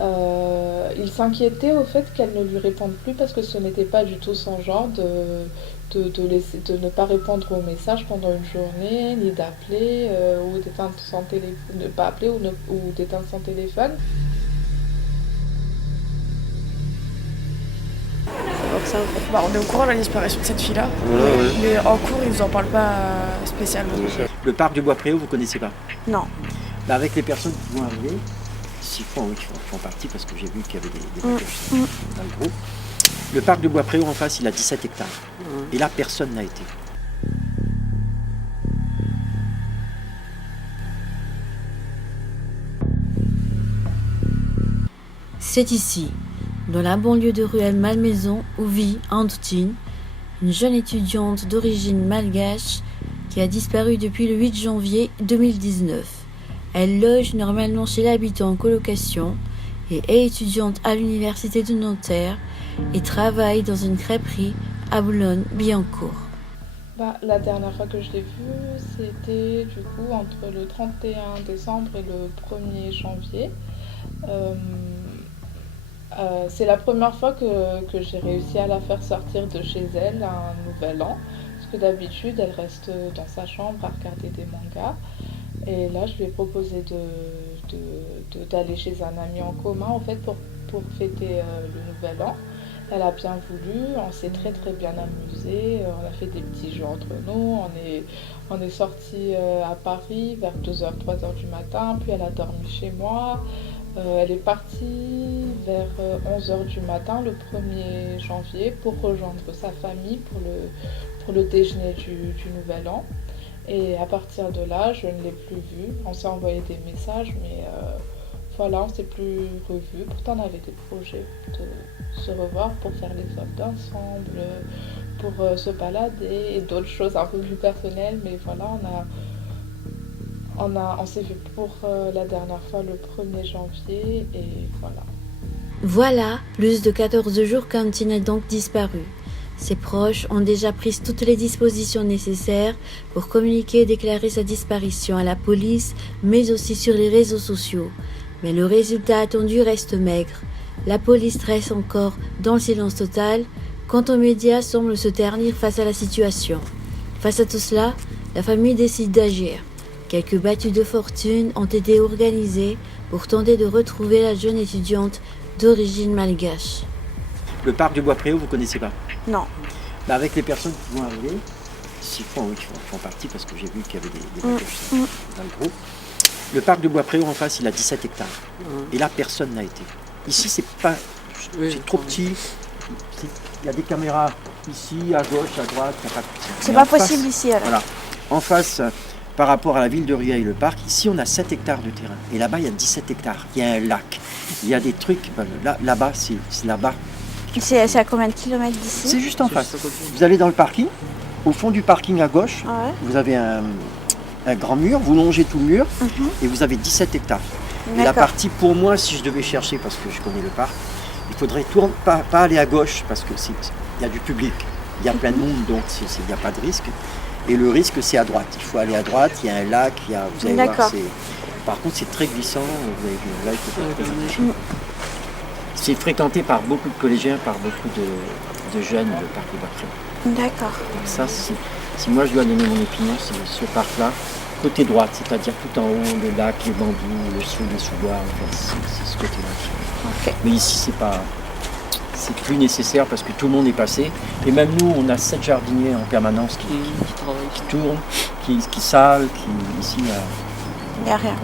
Il s'inquiétait au fait qu'elle ne lui réponde plus parce que ce n'était pas du tout son genre de ne pas répondre aux messages pendant une journée, ni d'appeler ou d'éteindre son téléphone, ne pas appeler ou d'éteindre son téléphone. On est au courant de la disparition de cette fille-là, Ouais. mais en cours, ils nous en parlent pas spécialement. Le parc du Bois-Préau, vous connaissez pas? Non. Avec les personnes qui vont arriver, 6 fois, oui, qui font partie, parce que j'ai vu qu'il y avait des bagages dans le groupe. Le parc de Bois-Préau en face, il a 17 hectares. Et là, personne n'a été. C'est ici, dans la banlieue de Rueil-Malmaison, où vit Antoutine, une jeune étudiante d'origine malgache qui a disparu depuis le 8 janvier 2019. Elle loge normalement chez l'habitant en colocation et est étudiante à l'université de Nanterre et travaille dans une crêperie à Boulogne-Billancourt. La dernière fois que je l'ai vue, c'était du coup entre le 31 décembre et le 1er janvier. C'est la première fois que j'ai réussi à la faire sortir de chez elle un nouvel an. Parce que d'habitude, elle reste dans sa chambre à regarder des mangas. Et là, je lui ai proposé d'aller chez un ami en commun en fait, pour fêter le nouvel an. Elle a bien voulu, on s'est très très bien amusé, on a fait des petits jeux entre nous, on est sorti à Paris vers 2h, 3h du matin, puis elle a dormi chez moi. Elle est partie vers 11h du matin le 1er janvier pour rejoindre sa famille pour le déjeuner du nouvel an. Et à partir de là, je ne l'ai plus vue. On s'est envoyé des messages, mais voilà, on ne s'est plus revus. Pourtant, on avait des projets de se revoir pour faire les soldes ensemble, pour se balader et d'autres choses un peu plus personnelles. Mais voilà, on s'est vu pour la dernière fois le 1er janvier et voilà. Voilà, plus de 14 jours qu'Antine a donc disparu. Ses proches ont déjà pris toutes les dispositions nécessaires pour communiquer et déclarer sa disparition à la police, mais aussi sur les réseaux sociaux. Mais le résultat attendu reste maigre. La police reste encore dans le silence total, quant aux médias semblent se ternir face à la situation. Face à tout cela, la famille décide d'agir. Quelques battues de fortune ont été organisées pour tenter de retrouver la jeune étudiante d'origine malgache. Le parc du Bois-Préau, vous connaissez pas? Non. Avec les personnes qui vont arriver, 6 fois, oui, qui font partie, parce que j'ai vu qu'il y avait des bagages dans le groupe. Le parc de Bois-Préau en face, il a 17 hectares. Et là, personne n'a été. Ici, c'est trop petit. Il y a des caméras ici, à gauche, à droite. C'est pas possible ici alors. Voilà. En face, par rapport à la ville de Rueil, le parc, ici, on a 7 hectares de terrain. Et là-bas, il y a 17 hectares. Il y a un lac. Il y a des trucs. Là-bas, c'est là-bas. C'est à combien de kilomètres d'ici? C'est juste en face. Vous allez dans le parking. Au fond du parking à gauche, vous avez un grand mur. Vous longez tout le mur et vous avez 17 hectares. Et la partie, pour moi, si je devais chercher, parce que je connais le parc, il faudrait pas aller à gauche parce qu'il y a du public. Il y a plein de monde, donc il n'y a pas de risque. Et le risque, c'est à droite. Il faut aller à droite. Il y a un lac. Vous allez voir, par contre, c'est très glissant. Vous avez vu, là, il faut pas très attention. C'est fréquenté par beaucoup de collégiens, par beaucoup de jeunes, le parc de Bois-Préau. D'accord. Donc ça, si moi je dois donner mon opinion, c'est ce parc-là, côté droite, c'est-à-dire tout en haut, le lac, les bambous, les sous-bois, c'est ce côté-là. Okay. Mais ici, c'est plus nécessaire parce que tout le monde est passé. Et même nous, on a 7 jardiniers en permanence qui tournent, qui salent, ici, il n'y a rien. Ouais.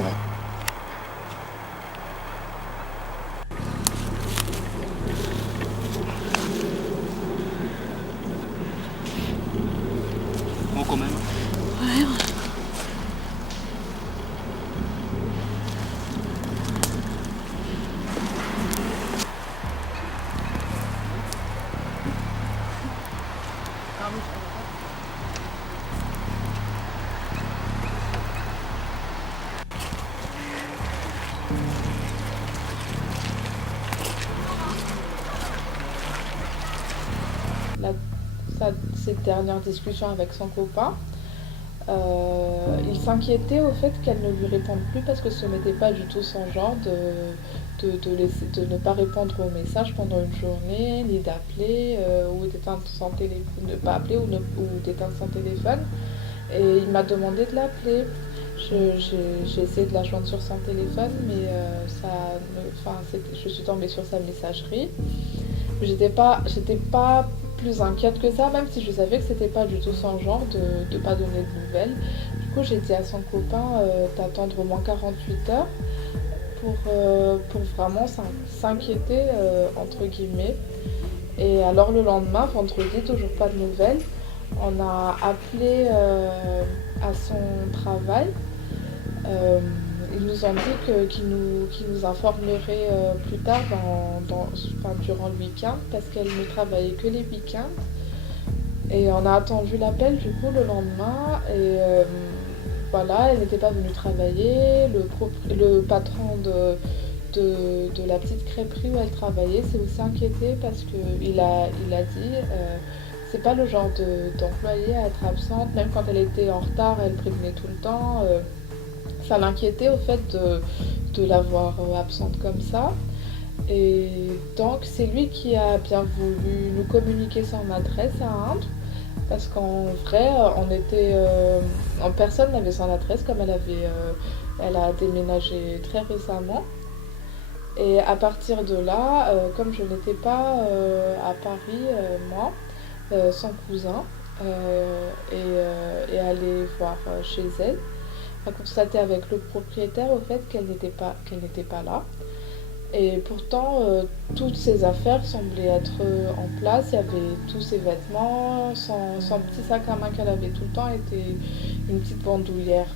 Quand même. Ouais. Cette dernière discussion avec son copain, Il s'inquiétait au fait qu'elle ne lui réponde plus parce que ce n'était pas du tout son genre de ne pas répondre aux messages pendant une journée, ni d'appeler ou d'éteindre son téléphone, ne pas appeler ou d'éteindre son téléphone. Et il m'a demandé de l'appeler. J'ai essayé de la joindre sur son téléphone, mais je suis tombée sur sa messagerie. J'étais pas plus inquiète que ça, même si je savais que c'était pas du tout son genre de pas donner de nouvelles. Du coup, j'ai dit à son copain d'attendre au moins 48 heures pour vraiment s'inquiéter, entre guillemets. Et alors le lendemain, vendredi, toujours pas de nouvelles. On a appelé à son travail. Ils nous ont dit qu'ils nous informaient plus tard durant le week-end parce qu'elle ne travaillait que les week-ends. Et on a attendu l'appel du coup le lendemain et voilà, elle n'était pas venue travailler. Le patron de la petite crêperie où elle travaillait s'est aussi inquiété parce qu'il a dit c'est pas le genre d'employée à être absente, même quand elle était en retard, elle prévenait tout le temps. Ça l'inquiétait au fait de la voir absente comme ça. Et donc c'est lui qui a bien voulu nous communiquer son adresse à Indre, parce qu'en vrai, personne n'avait son adresse comme elle a déménagé très récemment. Et à partir de là, comme je n'étais pas à Paris, moi, son cousin est allé voir chez elle, a constaté avec le propriétaire au fait qu'elle n'était pas là. Et pourtant, toutes ses affaires semblaient être en place. Il y avait tous ses vêtements, son petit sac à main qu'elle avait tout le temps était une petite bandoulière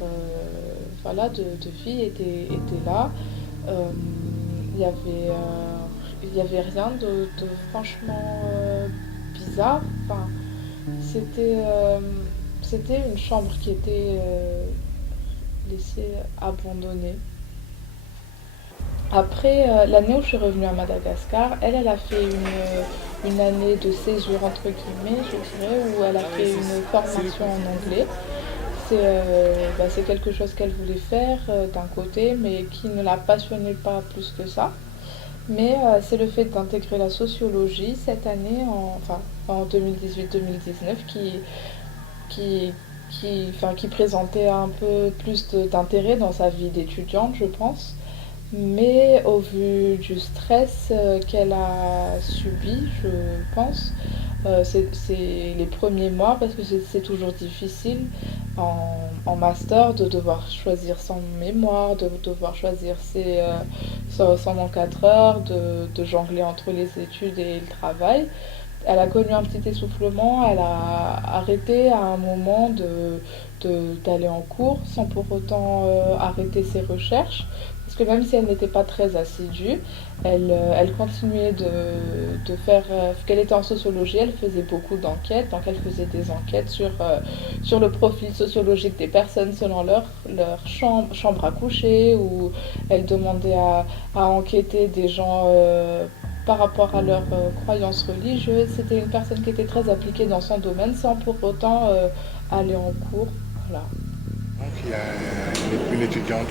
de fille était là. Il y avait rien de franchement bizarre. Enfin, c'était une chambre qui était laissée abandonnée. Après, l'année où je suis revenue à Madagascar, elle a fait une année de séjour entre guillemets, je dirais, où elle a fait une formation en anglais. C'est quelque chose qu'elle voulait faire d'un côté, mais qui ne la passionnait pas plus que ça. Mais c'est le fait d'intégrer la sociologie cette année, en 2018-2019, qui présentait un peu plus d'intérêt dans sa vie d'étudiante, je pense. Mais au vu du stress qu'elle a subi, je pense, c'est les premiers mois, parce que c'est toujours difficile en master de devoir choisir son mémoire, de devoir choisir son encadreur, de jongler entre les études et le travail. Elle a connu un petit essoufflement, elle a arrêté à un moment d'aller en cours sans pour autant arrêter ses recherches. Parce que même si elle n'était pas très assidue, elle continuait de faire... qu'elle était en sociologie, elle faisait beaucoup d'enquêtes. Donc elle faisait des enquêtes sur le profil sociologique des personnes selon leur chambre à coucher, ou elle demandait à enquêter des gens par rapport à leurs croyances religieuses. C'était une personne qui était très appliquée dans son domaine sans pour autant aller en cours. Voilà. Donc il y a une étudiante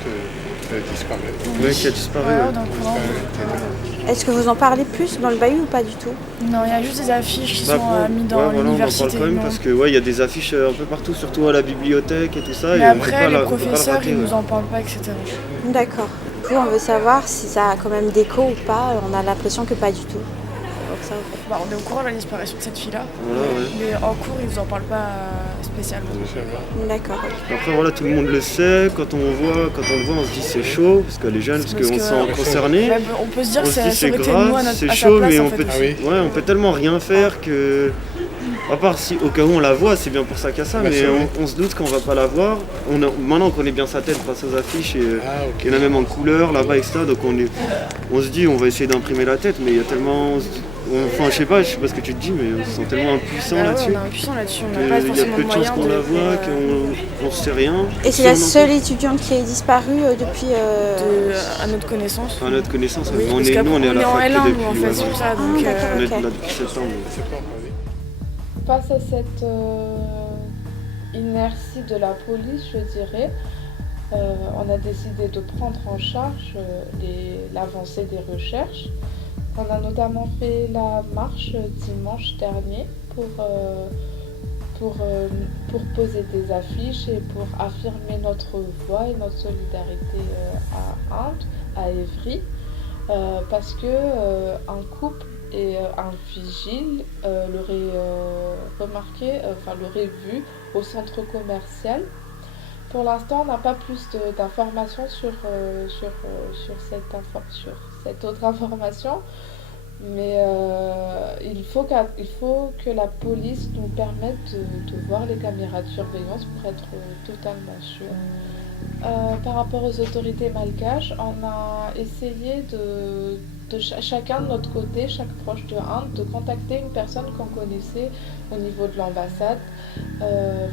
disparue. Oui, qui a disparu. Est-ce que vous en parlez plus dans le bahut ou pas du tout? Non, il y a juste des affiches qui sont mises dans l'université. On en parle quand même parce que il y a des affiches un peu partout, surtout à la bibliothèque et tout ça. Mais après, les professeurs, ils nous en parlent pas, etc. D'accord. Nous, on veut savoir si ça a quand même d'écho ou pas. On a l'impression que pas du tout. Donc ça, on est au courant de la disparition de cette fille-là. Voilà, ouais. Mais en cours, ils nous en parlent pas spécialement. D'accord. Après, voilà, tout le monde le sait. Quand on le voit, on se dit c'est chaud, parce qu'elle est jeune, parce qu'on se sent concerné. On peut se dire on se dit c'est grave, c'est chaud, mais on peut tellement rien faire que... À part si au cas où on la voit, c'est bien pour ça qu'il y a ça, mais on se doute qu'on va pas la voir. Maintenant on connaît bien sa tête grâce aux affiches, et il y en a même en couleur là-bas, etc. Donc on se dit on va essayer d'imprimer la tête, mais il y a tellement... Enfin je sais pas ce que tu te dis, mais on se sent tellement impuissant là-dessus. On est impuissant là-dessus, on n'a Il pas y a forcément peu de de chances moyens qu'on la voit, qu'on ne sait rien. Et c'est la seule étudiante qui est disparue depuis... à notre connaissance. À notre connaissance, Oui, nous on est à la fac depuis... en fait, c'est pour ça. Donc, on est là depuis septembre. Face à cette inertie de la police, je dirais, on a décidé de prendre en charge l'avancée des recherches. On a notamment fait la marche dimanche dernier pour poser des affiches et pour affirmer notre voix et notre solidarité à Inde, à Évry, parce que un couple et un vigile l'aurait remarqué, l'aurait vu au centre commercial. Pour l'instant, on n'a pas plus d'informations sur cette autre information, mais il faut que la police nous permette de voir les caméras de surveillance pour être totalement sûr. Par rapport aux autorités malgaches, on a essayé chacun de notre côté, chaque proche de Inde, de contacter une personne qu'on connaissait au niveau de l'ambassade.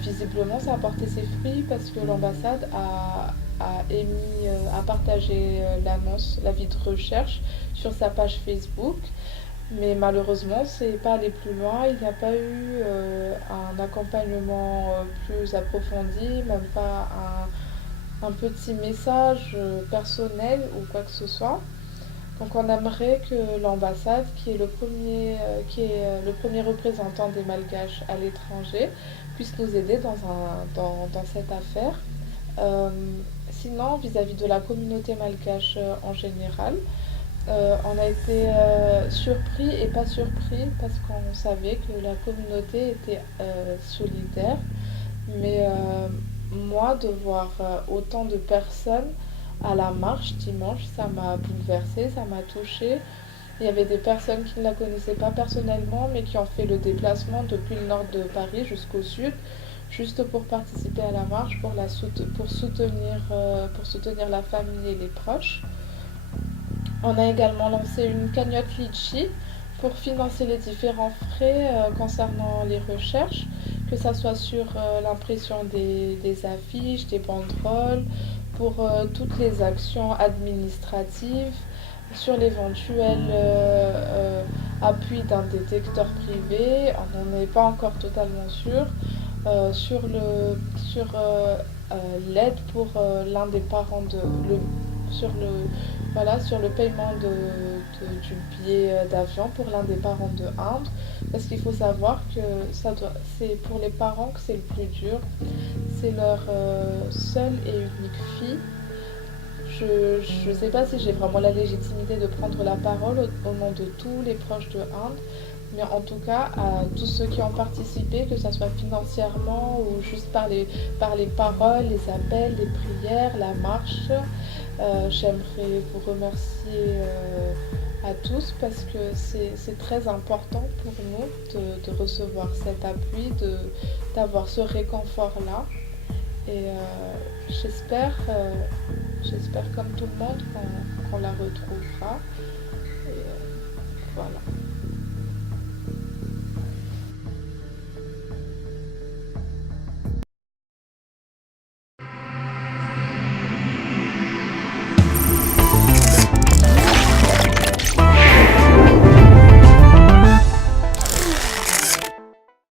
Visiblement, ça a porté ses fruits parce que l'ambassade a partagé l'annonce, l'avis de recherche sur sa page Facebook. Mais malheureusement, c'est pas allé plus loin. Il n'y a pas eu un accompagnement plus approfondi, même pas un petit message personnel ou quoi que ce soit. Donc on aimerait que l'ambassade, qui est le premier représentant des Malgaches à l'étranger, puisse nous aider dans cette affaire. Sinon, vis-à-vis de la communauté malgache en général, on a été surpris et pas surpris parce qu'on savait que la communauté était solidaire. Mais moi, de voir autant de personnes à la marche dimanche, ça m'a bouleversée, ça m'a touchée. Il y avait des personnes qui ne la connaissaient pas personnellement, mais qui ont fait le déplacement depuis le nord de Paris jusqu'au sud, juste pour participer à la marche, pour soutenir la famille et les proches. On a également lancé une cagnotte Litchi pour financer les différents frais concernant les recherches, que ce soit sur l'impression des affiches, des banderoles, pour toutes les actions administratives, sur l'éventuel appui d'un détecteur privé, on n'en est pas encore totalement sûr, sur l'aide pour l'un des parents sur le paiement du billet d'avion pour l'un des parents de Inde, parce qu'il faut savoir que c'est pour les parents que c'est le plus dur. C'est leur seule et unique fille. Je ne sais pas si j'ai vraiment la légitimité de prendre la parole au nom de tous les proches de Inde, mais en tout cas à tous ceux qui ont participé, que ce soit financièrement ou juste par les paroles, les appels, les prières, la marche. J'aimerais vous remercier à tous parce que c'est très important pour nous de recevoir cet appui, d'avoir ce réconfort-là. Et j'espère comme tout le monde qu'on la retrouvera. Et voilà.